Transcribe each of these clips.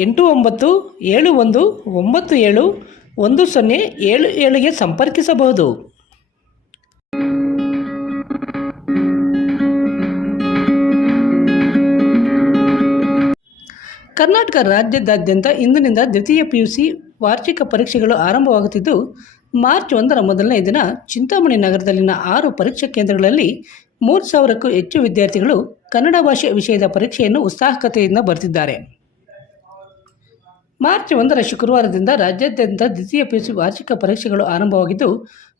ಎಂಟು ಒಂಬತ್ತು, ಏಳು ಒಂದು, ಒಂಬತ್ತು ಏಳು, ಒಂದು ಸೊನ್ನೆ, ಏಳು ಏಳಿಗೆ ಸಂಪರ್ಕಿಸಬಹುದು. ಕರ್ನಾಟಕ ರಾಜ್ಯದಾದ್ಯಂತ ಇಂದಿನಿಂದ ದ್ವಿತೀಯ ಪಿಯುಸಿ ವಾರ್ಷಿಕ ಪರೀಕ್ಷೆಗಳು ಆರಂಭವಾಗುತ್ತಿದ್ದು, ಮಾರ್ಚ್ ಒಂದರ ಮೊದಲನೇ ದಿನ ಚಿಂತಾಮಣಿ ನಗರದಲ್ಲಿನ ಆರು ಪರೀಕ್ಷಾ ಕೇಂದ್ರಗಳಲ್ಲಿ ಮೂರು ಸಾವಿರಕ್ಕೂ ಹೆಚ್ಚು ವಿದ್ಯಾರ್ಥಿಗಳು ಕನ್ನಡ ಭಾಷೆ ವಿಷಯದ ಪರೀಕ್ಷೆಯನ್ನು ಉತ್ಸಾಹಕತೆಯಿಂದ ಬರೆದಿದ್ದಾರೆ. ಮಾರ್ಚ್ ಒಂದರ ಶುಕ್ರವಾರದಿಂದ ರಾಜ್ಯಾದ್ಯಂತ ದ್ವಿತೀಯ ಪಿಯುಸಿ ವಾರ್ಷಿಕ ಪರೀಕ್ಷೆಗಳು ಆರಂಭವಾಗಿದ್ದು,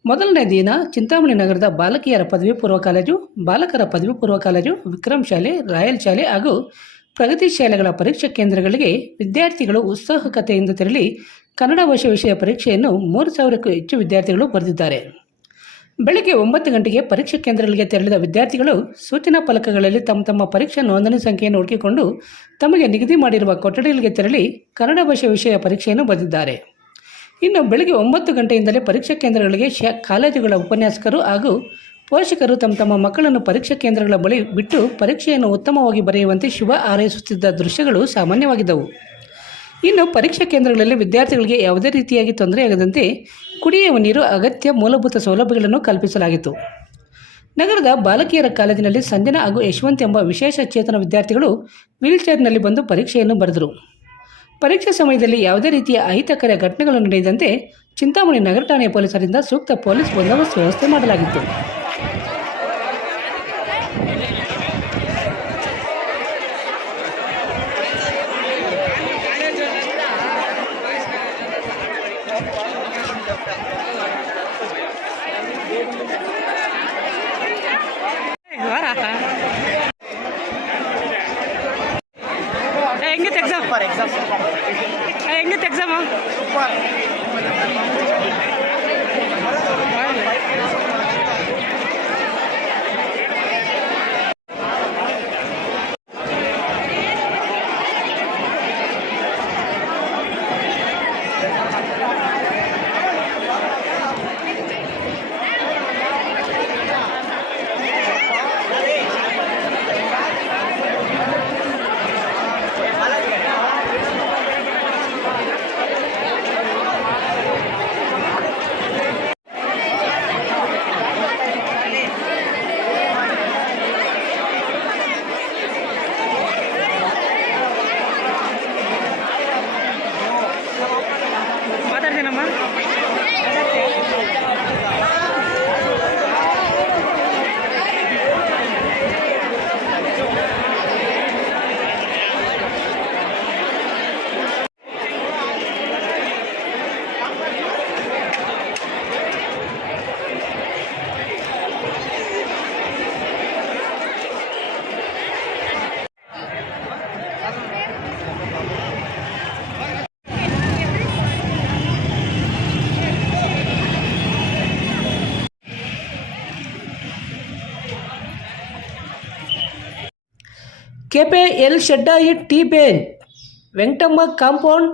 ಮೊದಲನೇ ದಿನ ಚಿಂತಾಮಣಿ ನಗರದ ಬಾಲಕಿಯರ ಪದವಿ ಪೂರ್ವ ಕಾಲೇಜು, ಬಾಲಕರ ಪದವಿ ಪೂರ್ವ ಕಾಲೇಜು ವಿಕ್ರಮ್ ಶಾಲೆ, ರಾಯಲ್ ಶಾಲೆ ಹಾಗೂ ಪ್ರಗತಿ ಶಾಲೆಗಳ ಪರೀಕ್ಷಾ ಕೇಂದ್ರಗಳಿಗೆ ವಿದ್ಯಾರ್ಥಿಗಳು ಉತ್ಸಾಹಕತೆಯಿಂದ ತೆರಳಿ ಕನ್ನಡ ಭಾಷೆ ವಿಷಯ ಪರೀಕ್ಷೆಯನ್ನು ಮೂರು ಸಾವಿರಕ್ಕೂ ಹೆಚ್ಚು ವಿದ್ಯಾರ್ಥಿಗಳು ಬರೆದಿದ್ದಾರೆ. ಬೆಳಗ್ಗೆ ಒಂಬತ್ತು ಗಂಟೆಗೆ ಪರೀಕ್ಷಾ ಕೇಂದ್ರಗಳಿಗೆ ತೆರಳಿದ ವಿದ್ಯಾರ್ಥಿಗಳು ಸೂಚನಾ ಫಲಕಗಳಲ್ಲಿ ತಮ್ಮ ತಮ್ಮ ಪರೀಕ್ಷಾ ನೋಂದಣಿ ಸಂಖ್ಯೆಯನ್ನು ಹುಡುಕಿಕೊಂಡು ತಮಗೆ ನಿಗದಿ ಮಾಡಿರುವ ಕೊಠಡಿಗಳಿಗೆ ತೆರಳಿ ಕನ್ನಡ ಭಾಷೆ ವಿಷಯ ಪರೀಕ್ಷೆಯನ್ನು ಬರೆದಿದ್ದಾರೆ. ಇನ್ನು ಬೆಳಗ್ಗೆ ಒಂಬತ್ತು ಗಂಟೆಯಿಂದಲೇ ಪರೀಕ್ಷಾ ಕೇಂದ್ರಗಳಿಗೆ ಶ, ಕಾಲೇಜುಗಳ ಉಪನ್ಯಾಸಕರು ಹಾಗೂ ಪೋಷಕರು ತಮ್ಮ ತಮ್ಮ ಮಕ್ಕಳನ್ನು ಪರೀಕ್ಷಾ ಕೇಂದ್ರಗಳ ಬಳಿ ಬಿಟ್ಟು ಪರೀಕ್ಷೆಯನ್ನು ಉತ್ತಮವಾಗಿ ಬರೆಯುವಂತೆ ಶುಭ ಹಾರೈಸುತ್ತಿದ್ದ ದೃಶ್ಯಗಳು ಸಾಮಾನ್ಯವಾಗಿದ್ದವು. ಇನ್ನು ಪರೀಕ್ಷಾ ಕೇಂದ್ರಗಳಲ್ಲಿ ವಿದ್ಯಾರ್ಥಿಗಳಿಗೆ ಯಾವುದೇ ರೀತಿಯಾಗಿ ತೊಂದರೆಯಾಗದಂತೆ ಕುಡಿಯುವ ನೀರು, ಅಗತ್ಯ ಮೂಲಭೂತ ಸೌಲಭ್ಯಗಳನ್ನು ಕಲ್ಪಿಸಲಾಗಿತ್ತು. ನಗರದ ಬಾಲಕಿಯರ ಕಾಲೇಜಿನಲ್ಲಿ ಸಂಜನಾ ಹಾಗೂ ಯಶವಂತ್ ಎಂಬ ವಿಶೇಷ ಚೇತನ ವಿದ್ಯಾರ್ಥಿಗಳು ವೀಲ್ಚೇರ್ನಲ್ಲಿ ಬಂದು ಪರೀಕ್ಷೆಯನ್ನು ಬರೆದರು. ಪರೀಕ್ಷೆ ಸಮಯದಲ್ಲಿ ಯಾವುದೇ ರೀತಿಯ ಅಹಿತಕರ ಘಟನೆಗಳು ನಡೆಯದಂತೆ ಚಿಂತಾಮಣಿ ನಗರ ಠಾಣೆಯ ಪೊಲೀಸರಿಂದ ಸೂಕ್ತ ಪೊಲೀಸ್ ಬಂದೋಬಸ್ತ್ ವ್ಯವಸ್ಥೆ ಮಾಡಲಾಗಿತ್ತು. சூப்பர் எக்ஸாம் எங்கே எக்ஸாமா சூப்பர் ಕೆಪೆ ಎಲ್ ಶೆಡ್ಡಾಯಿ ಟಿ ಬೇನ್. ವೆಂಕಟಮ್ಮ ಕಾಂಪೌಂಡ್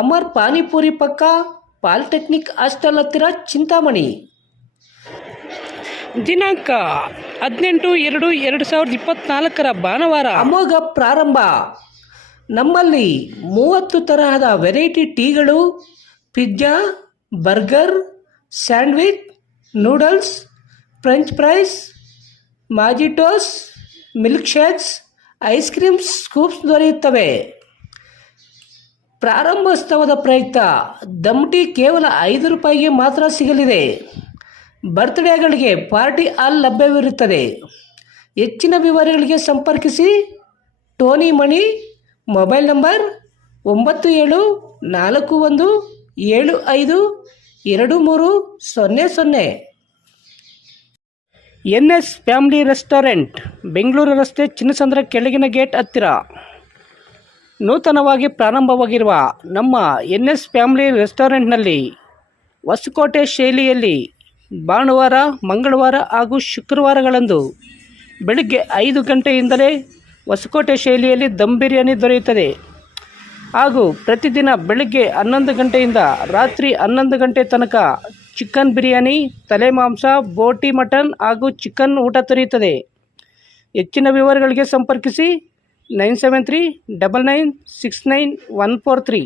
ಅಮರ್ ಪಾನಿಪುರಿ ಪಕ್ಕ ಪಾಲಿಟೆಕ್ನಿಕ್ ಹಾಸ್ಟೆಲ್ ಹತ್ತಿರ ಚಿಂತಾಮಣಿ. ದಿನಾಂಕ ಹದಿನೆಂಟು ಎರಡು ಎರಡು ಸಾವಿರದ ಇಪ್ಪತ್ನಾಲ್ಕರ ಭಾನುವಾರ. ಅಮೋಘ ಪ್ರಾರಂಭ. ನಮ್ಮಲ್ಲಿ ಮೂವತ್ತು ತರಹದ variety ಟೀಗಳು pizza burger sandwich noodles french fries mojitos milk shakes ice cream scoops ದೊರೆಯುತ್ತವೆ. ಪ್ರಾರಂಭೋತ್ಸವದ ಪ್ರಯುಕ್ತ ದಮ್ಟಿ ಕೇವಲ ಐದು ರೂಪಾಯಿಗೆ ಮಾತ್ರ ಸಿಗಲಿದೆ. ಬರ್ತ್ಡೇಗಳಿಗೆ ಪಾರ್ಟಿ ಹಾಲ್ ಲಭ್ಯವಿರುತ್ತದೆ. ಹೆಚ್ಚಿನ ವಿವರಗಳಿಗೆ ಸಂಪರ್ಕಿಸಿ ಟೋನಿ ಮಣಿ, ಮೊಬೈಲ್ ನಂಬರ್ ಒಂಬತ್ತು ಏಳು ನಾಲ್ಕು ಒಂದು ಏಳು ಐದು ಎರಡು ಮೂರು ಸೊನ್ನೆ ಸೊನ್ನೆ. N S family restaurant, Bengaluru ರಸ್ತೆ ಚಿನ್ನಸಂದ್ರ ಕೆಳಗಿನ ಗೇಟ್ ಹತ್ತಿರ. ನೂತನವಾಗಿ ಪ್ರಾರಂಭವಾಗಿರುವ ನಮ್ಮ ಎನ್ ಎಸ್ ಫ್ಯಾಮಿಲಿ ರೆಸ್ಟೋರೆಂಟ್ನಲ್ಲಿ ಹೊಸಕೋಟೆ ಶೈಲಿಯಲ್ಲಿ ಭಾನುವಾರ, ಮಂಗಳವಾರ ಹಾಗೂ ಶುಕ್ರವಾರಗಳಂದು ಬೆಳಗ್ಗೆ ಐದು ಗಂಟೆಯಿಂದಲೇ ಹೊಸಕೋಟೆ ಶೈಲಿಯಲ್ಲಿ ದಮ್ ಬಿರಿಯಾನಿ ದೊರೆಯುತ್ತದೆ. ಹಾಗೂ ಪ್ರತಿದಿನ ಬೆಳಗ್ಗೆ ಹನ್ನೊಂದು ಗಂಟೆಯಿಂದ ರಾತ್ರಿ ಹನ್ನೊಂದು ಗಂಟೆ ತನಕ ಚಿಕನ್ ಬಿರಿಯಾನಿ, ತಲೆ ಮಾಂಸ, ಬೋಟಿ ಮಟನ್ ಹಾಗೂ ಚಿಕನ್ ಊಟ ದೊರೆಯುತ್ತದೆ. ಹೆಚ್ಚಿನ ವಿವರಗಳಿಗೆ ಸಂಪರ್ಕಿಸಿ nine seven three double nine six nine one four three.